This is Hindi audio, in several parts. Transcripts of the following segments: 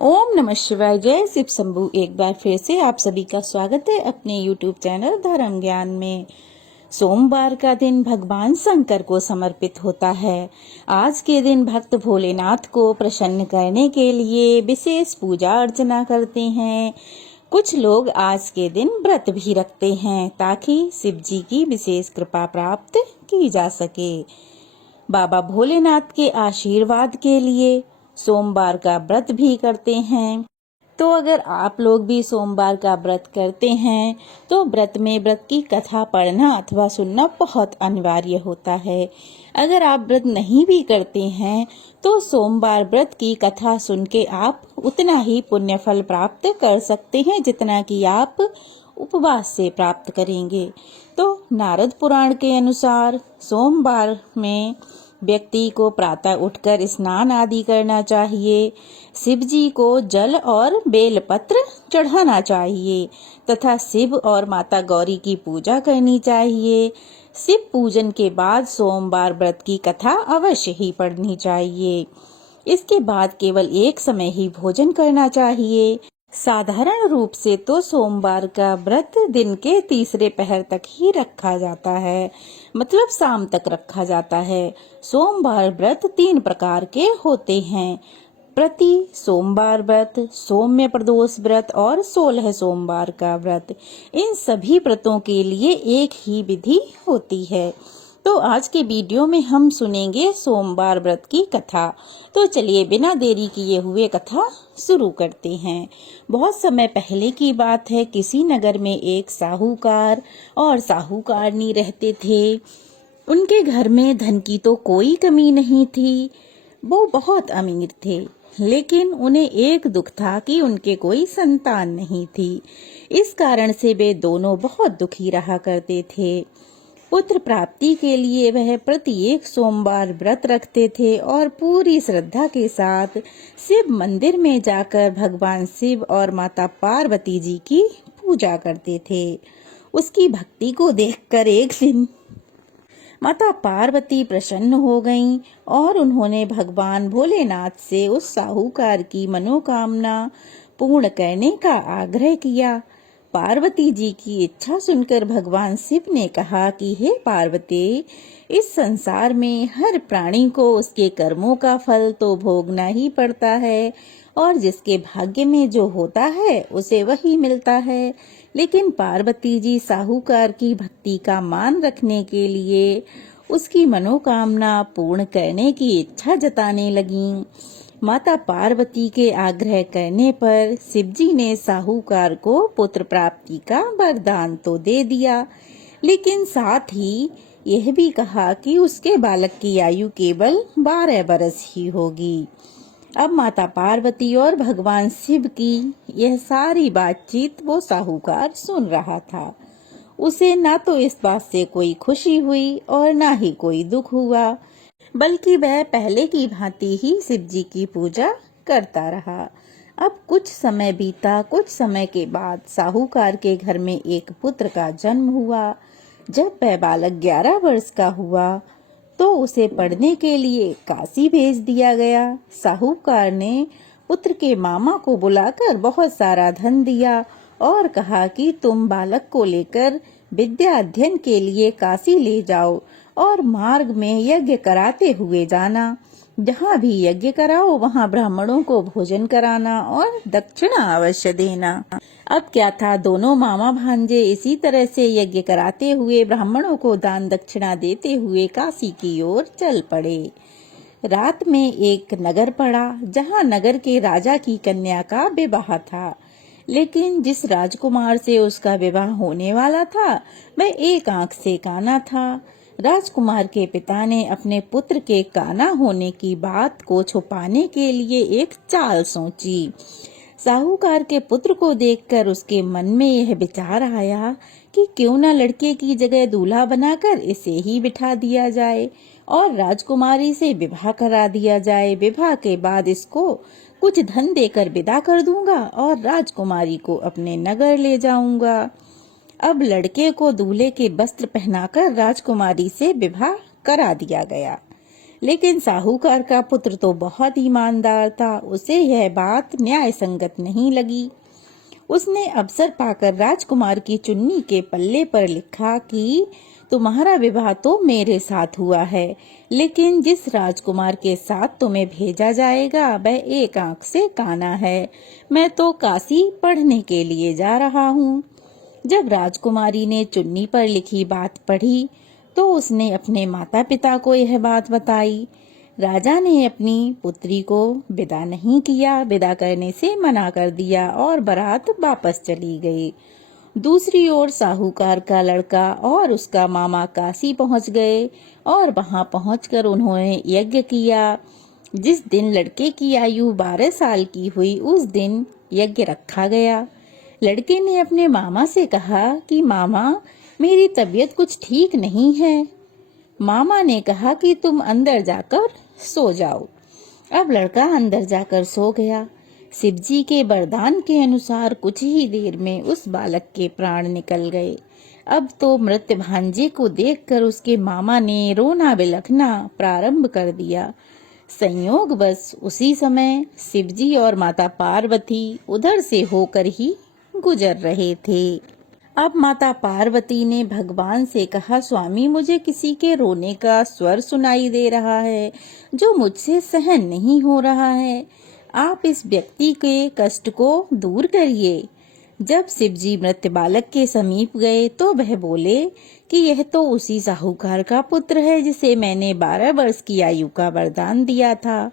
ओम नमः शिवाय। जय शिव शंभू। एक बार फिर से आप सभी का स्वागत है अपने YouTube चैनल धर्म ज्ञान में। सोमवार का दिन भगवान शंकर को समर्पित होता है। आज के दिन भक्त भोलेनाथ को प्रसन्न करने के लिए विशेष पूजा अर्चना करते हैं। कुछ लोग आज के दिन व्रत भी रखते हैं ताकि शिव जी की विशेष कृपा प्राप्त की जा सके। बाबा भोलेनाथ के आशीर्वाद के लिए सोमवार का व्रत भी करते हैं। तो अगर आप लोग भी सोमवार का व्रत करते हैं तो व्रत में व्रत की कथा पढ़ना अथवा सुनना बहुत अनिवार्य होता है। अगर आप व्रत नहीं भी करते हैं तो सोमवार व्रत की कथा सुन के आप उतना ही पुण्य फल प्राप्त कर सकते हैं जितना कि आप उपवास से प्राप्त करेंगे। तो नारद पुराण के अनुसार सोमवार में व्यक्ति को प्रातः उठकर स्नान आदि करना चाहिए, शिव जी को जल और बेलपत्र चढ़ाना चाहिए तथा शिव और माता गौरी की पूजा करनी चाहिए। शिव पूजन के बाद सोमवार व्रत की कथा अवश्य ही पढ़नी चाहिए। इसके बाद केवल एक समय ही भोजन करना चाहिए। साधारण रूप से तो सोमवार का व्रत दिन के तीसरे पहर तक ही रखा जाता है, मतलब शाम तक रखा जाता है। सोमवार व्रत 3 प्रकार के होते हैं: प्रति सोमवार व्रत, सौम्य प्रदोष व्रत और 16 सोमवार का व्रत। इन सभी व्रतों के लिए एक ही विधि होती है। तो आज के वीडियो में हम सुनेंगे सोमवार व्रत की कथा। तो चलिए बिना देरी किए हुए कथा शुरू करते हैं। बहुत समय पहले की बात है। किसी नगर में एक साहूकार और साहूकारनी रहते थे। उनके घर में धन की तो कोई कमी नहीं थी। वो बहुत अमीर थे, लेकिन उन्हें एक दुख था कि उनके कोई संतान नहीं थी। इस कारण से वे दोनों बहुत दुखी रहा करते थे। पुत्र प्राप्ति के लिए वह प्रत्येक सोमवार व्रत रखते थे और पूरी श्रद्धा के साथ शिव मंदिर में जाकर भगवान शिव और माता पार्वती जी की पूजा करते थे। उसकी भक्ति को देखकर एक दिन माता पार्वती प्रसन्न हो गईं और उन्होंने भगवान भोलेनाथ से उस साहूकार की मनोकामना पूर्ण करने का आग्रह किया। पार्वती जी की इच्छा सुनकर भगवान शिव ने कहा कि हे पार्वती, इस संसार में हर प्राणी को उसके कर्मों का फल तो भोगना ही पड़ता है और जिसके भाग्य में जो होता है उसे वही मिलता है। लेकिन पार्वती जी साहूकार की भक्ति का मान रखने के लिए उसकी मनोकामना पूर्ण करने की इच्छा जताने लगीं। माता पार्वती के आग्रह करने पर शिवजी ने साहूकार को पुत्र प्राप्ति का वरदान तो दे दिया, लेकिन साथ ही यह भी कहा कि उसके बालक की आयु केवल 12 बरस ही होगी। अब माता पार्वती और भगवान शिव की यह सारी बातचीत वो साहूकार सुन रहा था। उसे ना तो इस बात से कोई खुशी हुई और ना ही कोई दुख हुआ, बल्कि वह पहले की भांति ही शिव जी की पूजा करता रहा। अब कुछ समय बीता। कुछ समय के बाद साहूकार के घर में एक पुत्र का जन्म हुआ। जब वह बालक 11 वर्ष का हुआ तो उसे पढ़ने के लिए काशी भेज दिया गया। साहूकार ने पुत्र के मामा को बुलाकर बहुत सारा धन दिया और कहा कि तुम बालक को लेकर विद्या अध्ययन के लिए काशी ले जाओ और मार्ग में यज्ञ कराते हुए जाना। जहाँ भी यज्ञ कराओ वहाँ ब्राह्मणों को भोजन कराना और दक्षिणा अवश्य देना। अब क्या था, दोनों मामा भांजे इसी तरह से यज्ञ कराते हुए ब्राह्मणों को दान दक्षिणा देते हुए काशी की ओर चल पड़े। रात में एक नगर पड़ा जहाँ नगर के राजा की कन्या का विवाह था, लेकिन जिस राजकुमार से उसका विवाह होने वाला था वह एक आंख से काना था। राजकुमार के पिता ने अपने पुत्र के काना होने की बात को छुपाने के लिए एक चाल सोची। साहूकार के पुत्र को देखकर उसके मन में यह विचार आया कि क्यों न लड़के की जगह दूल्हा बनाकर इसे ही बिठा दिया जाए और राजकुमारी से विवाह करा दिया जाए। विवाह के बाद इसको कुछ धन देकर विदा कर दूंगा और राजकुमारी को अपने नगर ले जाऊंगा। अब लड़के को दूल्हे के वस्त्र पहनाकर राजकुमारी से विवाह करा दिया गया। लेकिन साहूकार का पुत्र तो बहुत ईमानदार था, उसे यह बात न्याय संगत नहीं लगी। उसने अवसर पाकर राजकुमार की चुन्नी के पल्ले पर लिखा कि तुम्हारा विवाह तो मेरे साथ हुआ है, लेकिन जिस राजकुमार के साथ तुम्हें भेजा जाएगा वह एक आंख से काना है। मैं तो काशी पढ़ने के लिए जा रहा हूँ। जब राजकुमारी ने चुन्नी पर लिखी बात पढ़ी तो उसने अपने माता पिता को यह बात बताई। राजा ने अपनी पुत्री को विदा नहीं किया, विदा करने से मना कर दिया और बारात वापस चली गई। दूसरी ओर साहूकार का लड़का और उसका मामा काशी पहुंच गए और वहां पहुंचकर उन्होंने यज्ञ किया। जिस दिन लड़के की आयु 12 साल की हुई उस दिन यज्ञ रखा गया। लड़के ने अपने मामा से कहा कि मामा, मेरी तबीयत कुछ ठीक नहीं है। मामा ने कहा कि तुम अंदर जाकर सो जाओ। अब लड़का अंदर जाकर सो गया। शिवजी के वरदान के अनुसार कुछ ही देर में उस बालक के प्राण निकल गए। अब तो मृत भांजे को देखकर उसके मामा ने रोना बिलखना प्रारंभ कर दिया। संयोग बस उसी समय शिवजी और माता पार्वती उधर से होकर ही गुजर रहे थे। अब माता पार्वती ने भगवान से कहा, स्वामी, मुझे किसी के रोने का स्वर सुनाई दे रहा है जो मुझसे सहन नहीं हो रहा है। आप इस व्यक्ति के कष्ट को दूर करिए। जब शिवजी मृत बालक के समीप गए तो वह बोले कि यह तो उसी साहूकार का पुत्र है जिसे मैंने 12 वर्ष की आयु का वरदान दिया था।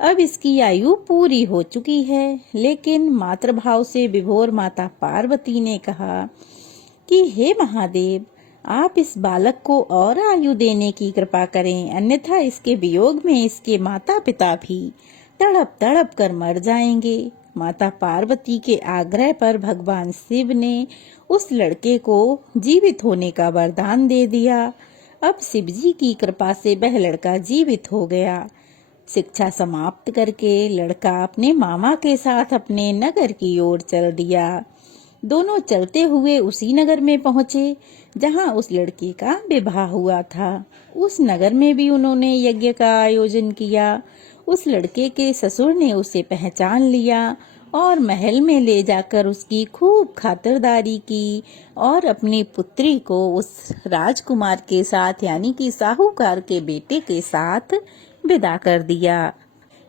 अब इसकी आयु पूरी हो चुकी है। लेकिन मातृभाव से विभोर माता पार्वती ने कहा कि हे महादेव, आप इस बालक को और आयु देने की कृपा करें, अन्यथा इसके वियोग में इसके माता पिता भी तड़प तड़प कर मर जाएंगे। माता पार्वती के आग्रह पर भगवान शिव ने उस लड़के को जीवित होने का वरदान दे दिया। अब शिवजी की कृपा से वह लड़का जीवित हो गया। शिक्षा समाप्त करके लड़का अपने मामा के साथ अपने नगर की ओर चल दिया। दोनों चलते हुए उसी नगर में पहुंचे जहां उस लड़के का विवाह हुआ था। उस नगर में भी उन्होंने यज्ञ का आयोजन किया। उस लड़के के ससुर ने उसे पहचान लिया और महल में ले जाकर उसकी खूब खातिरदारी की और अपनी पुत्री को उस राजकुमार के साथ यानी कि साहूकार के बेटे के साथ विदा कर दिया।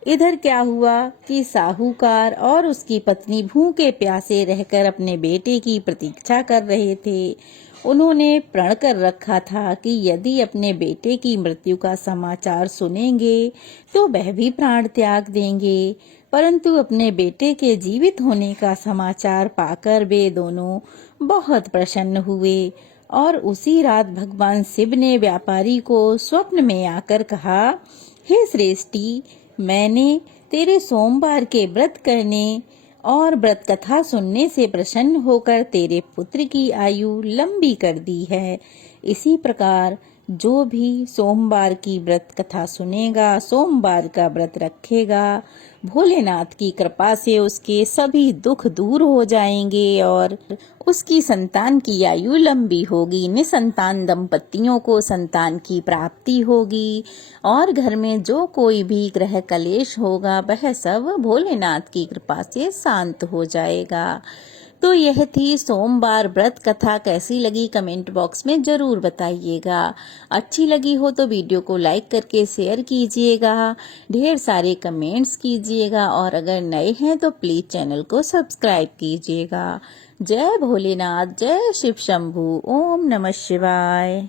इधर क्या हुआ कि साहूकार और उसकी पत्नी भूखे प्यासे रहकर अपने बेटे की प्रतीक्षा कर रहे थे। उन्होंने प्रण कर रखा था कि यदि अपने बेटे की मृत्यु का समाचार सुनेंगे तो वह भी प्राण त्याग देंगे, परंतु अपने बेटे के जीवित होने का समाचार पाकर वे दोनों बहुत प्रसन्न हुए। और उसी रात भगवान शिव ने व्यापारी को स्वप्न में आकर कहा, हे श्रेष्ठी, मैंने तेरे सोमवार के व्रत करने और व्रत कथा सुनने से प्रसन्न होकर तेरे पुत्र की आयु लंबी कर दी है। इसी प्रकार जो भी सोमवार की व्रत कथा सुनेगा, सोमवार का व्रत रखेगा, भोलेनाथ की कृपा से उसके सभी दुख दूर हो जाएंगे और उसकी संतान की आयु लंबी होगी। निसंतान दंपतियों को संतान की प्राप्ति होगी और घर में जो कोई भी ग्रह कलेश होगा वह सब भोलेनाथ की कृपा से शांत हो जाएगा। तो यह थी सोमवार व्रत कथा। कैसी लगी कमेंट बॉक्स में जरूर बताइएगा। अच्छी लगी हो तो वीडियो को लाइक करके शेयर कीजिएगा, ढेर सारे कमेंट्स कीजिएगा और अगर नए हैं तो प्लीज चैनल को सब्सक्राइब कीजिएगा। जय भोलेनाथ, जय शिव शंभू, ओम नमः शिवाय।